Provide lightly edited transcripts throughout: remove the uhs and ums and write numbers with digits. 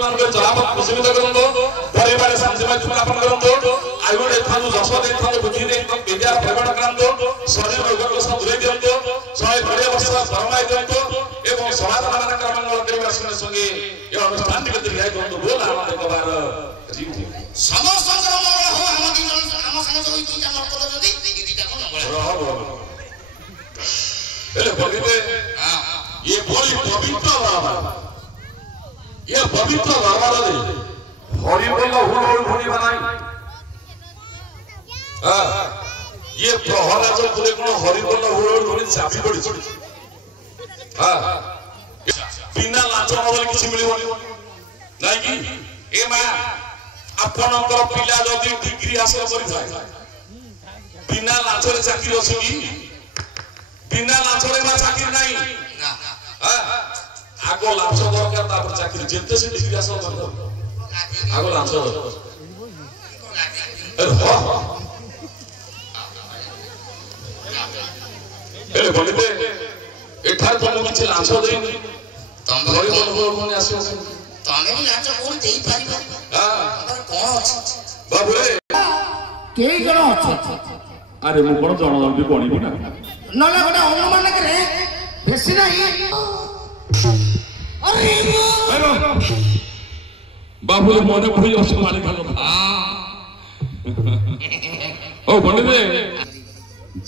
प्रदान कर चलापत कुसुमित करंतो परिवार शांतिमय जीवन यापन करंतो आयु देथानु जस देथानु बुद्धि देथानु विद्या प्रकट करंतो शरीर रोग को सब दूर दियंतो 120 वर्ष धर्माय दियंतो एवं समाज मानकर मंगल करिवा संगे संगे ये अनुष्ठान के दिया करंतो बोला हमारे कबार जीव समस्त कर्म हो हम दिन हम संगे होई कि हमर को जदी दीदी को मंगल रहो एले भगिते ये बोली पवित्र बाबा ये पवित्र बाबा रे हरि बोल हुड़ हुड़ी बनाई ये प्रहराज बोले कोन हरि बोल हुड़ हुड़ी चाबी पड़ी बिना लाच बोले किछि मिलिबोनी नाही कि ए मा आपनकर पिला जदी डिग्री हासिल करि थाए बिना लाच रे चाकरी अछि कि बिना लाच रे मा चाकरी नाही आगो लाच दरकार तापर चाकरी जेते से डिग्री हासिल करदो आगो लाच अरे हो एले बोलिते एठार तो मु किछि लाच देइनी तम घरे बोल कोन आसी तमे भी लाच कोन देई पारिबा तमर कोन अछि बाबू रे के जण अछि अरे मु कोन जण जण भी पढिबी ना नले गोटे अनुमान करे बेसी नाही अरे बाबू मने भई अस मालिक ओ पंडित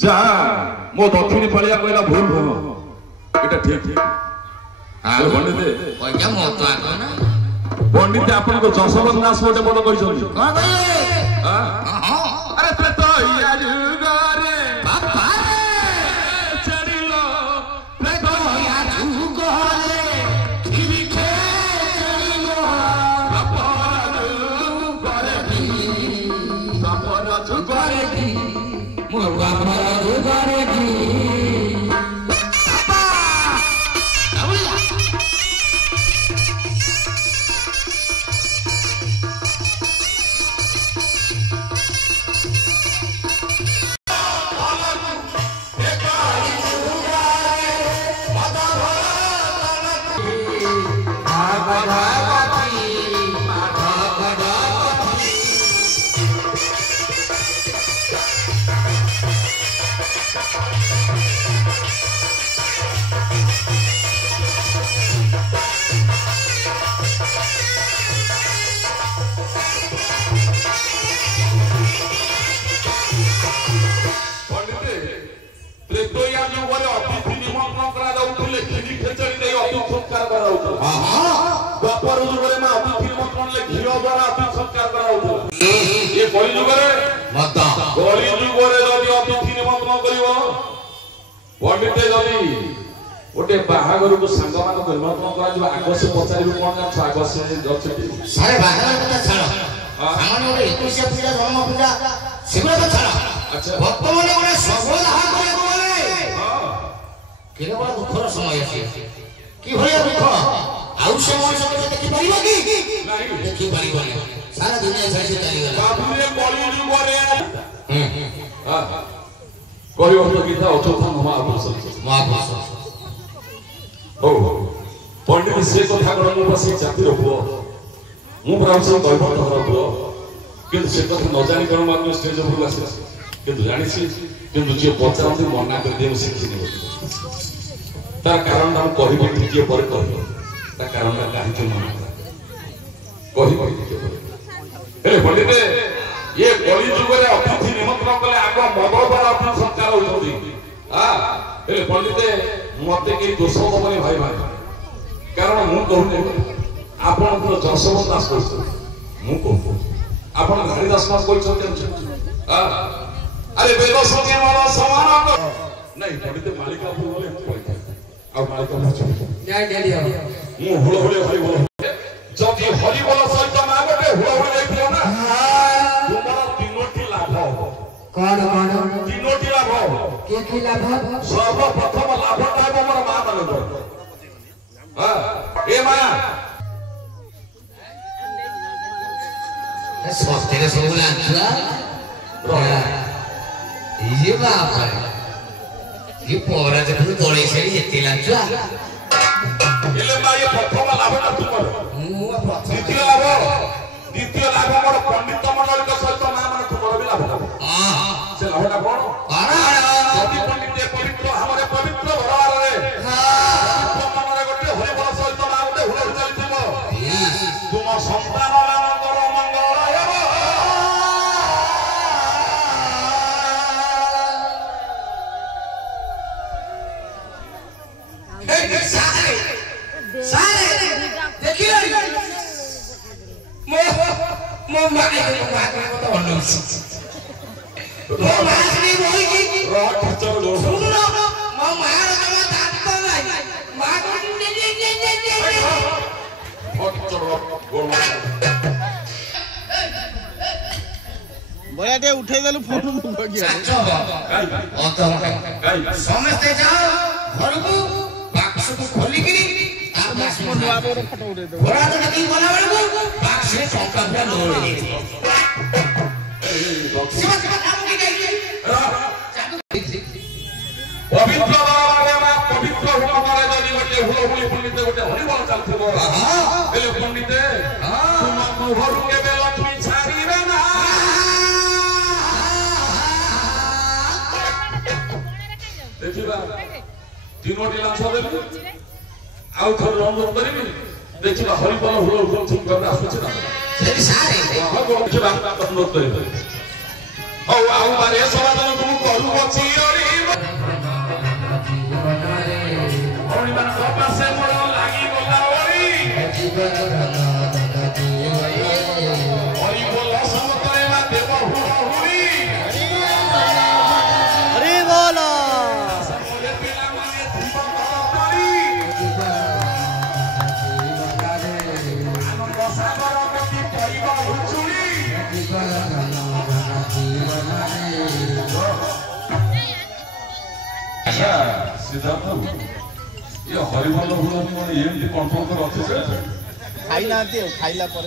जा मो दक्षिणी पालिया कहला भूल भूल एटा ठीक हां पंडित ओया मो तो आको ना पंडित आपन को जसवंत दास मोटे बोल कहि छथि हां हां अरे प्रेत या जुगरे बाबा चढ़िलो प्रेत या जुगरे खिबी खे चढ़िलो सपर जुगरे की मुआ मरा जुगरे की गोटे बाहागर को संग मान को निमंत्रण करा जो आगो से पचारिबो कोन का आगो से जचटी सारे बाहागर को छाड़ सामान्य गोटे 21 पूजा जन्म पूजा सेबरा तो छाड़ अच्छा वर्तमान गोटे सफल हा करे बोले हां केले बड़ा दुखर समय अछि की भलिया दुख आउ से मनुष्य के देखि परिबो की नहीं देखि परिबो सारा दुनिया छाड़ी चली गला बाबू रे कली जुग रे हां कोई और गीता अचोथा महापुरुष हो पंडित से कथा करो मु बसी जाति रखो मु ब्राह्मण गौरव रखो किंतु से कथा न जानि करो मात्र स्टेज पर आसी किंतु जानि छी किंतु जे पचारंती मना कर दे शिक्षी नहीं तार कारण हम कहि बोली के पर कहि ता कारण काहे के मना कहि बोली के पर ए पंडित ये कली जुग रे अतिथि निमंत्रण कले आगो मगरबार अपन संस्कार होती हां ए पंडित मते के दोष होबने भाई भाई कारण मु कहू आपण तो जसवंत दास कहू मु कहू आपण हरिदास दास कहू हां अरे वेद संगे वाला समान नहीं पंडित मालिका बोले आ मालिका जय जय मु हुळ हुळ हरि बोल जदि हरि बोल सहित ना गोटे हुळ हुळ जाइथियो ना कौन कौन तीनोटी लाभ के की लाभ सर्वप्रथम लाभ पाबो मोर मां मानतो हां ए मां स्वास्थ्य के सब लांचुआ रोया ये बाप है ये पोरा जब तोड़े से ये लांचुआ ହେଲେ ମା ଏ ପ୍ରଥମ ଲାଭଟା ତୁମର ଦ୍ୱିତୀୟ ଲାଭ ମୋର ପଣ୍ଡିତ ମଣ୍ଡଳୀଙ୍କ ସହିତ ମା ମାନେ ତୁମର ବି ଲାଭ ସେ ଲାଭଟା କଣ ଯଦି ପଣ୍ଡିତ ପବିତ୍ର ଆମର ପବିତ୍ର ଭରବାରରେ ମନରେ ଗୋଟେ ହରିବଳ ସହିତ ମା ଗୋଟେ ହୁଳ ଚାଲିଥିବ ତୁମ ସନ୍ତାନ ମାନଙ୍କର ମଙ୍ଗଳ ହେବ ମୋ ମା କଥା ଅନଉଛି ମୋ ମା ବି ବୋଇକି ଶୁଣ ମୋ ମାର ଜମା ଦାନ୍ତ ନାହିଁ ମା ବୟା ଟିକେ ଉଠେଇ ଦେଲୁ ଫୋନ ସମସ୍ତେ ଯାଅ ଘରକୁ ବାକ୍ସକୁ ଖୋଲିକିରି ନୂଆ ବୋର ଫଟୋ ଉଠେଇ ଦେବ ଘୋଡ଼ା ତ ନେଇକି ଗଲା ବେଳକୁ ବାକ୍ସରେ ଟଙ୍କା ପୁରା ଲୋଡ଼ ହେଇଯାଇଥିବ ପବିତ୍ର ପବିତ୍ର ହୁଳରେ ଯଦି ଗୋଟେ ହୁଳହୁଳି ପଣ୍ଡିତ ଗୋଟେ ହରିବଳ ଚାଲିଥିବ ହେଲେ ପଣ୍ଡିତେ ତୁମ ଘରୁ କେବେ ଲକ୍ଷ୍ମୀ ଛାଡ଼ିବେ ନା ଦେଖିବା ତିନୋଟି ଲାଞ୍ଚ ଦେବି ଆଉ ଥରେ ରଞ୍ଜନ କରିବି ଦେଖିବା ହରିବଳ ହୁଳ ହୁଳ ଆସୁଛି ନା ଦେଖିବା ଅନୁରୋଧ କରିବି ହଉ ଆଉ ବାରେ ସମାଧାନ ତୁମ କରୁଅଛି ହରିମାନଙ୍କ ପାଶେ ମୋର ଲାଗିଗଲା ହରିବୋଲ ସମତରେ ମା ଦେବ ହୁଳ ହୁଳି ହରି ବୋଲ ପିଲାମାନେ ଥିବ କରି ଆନନ୍ଦ ସାଗର ପ୍ରତି ପରିବ ହୁଚୁଳି ସିଦ୍ଧାର୍ଥ ये हरिबल हुल एमती कंट्रोल कर अच्छे से खाई ना खाइला पर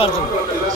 मार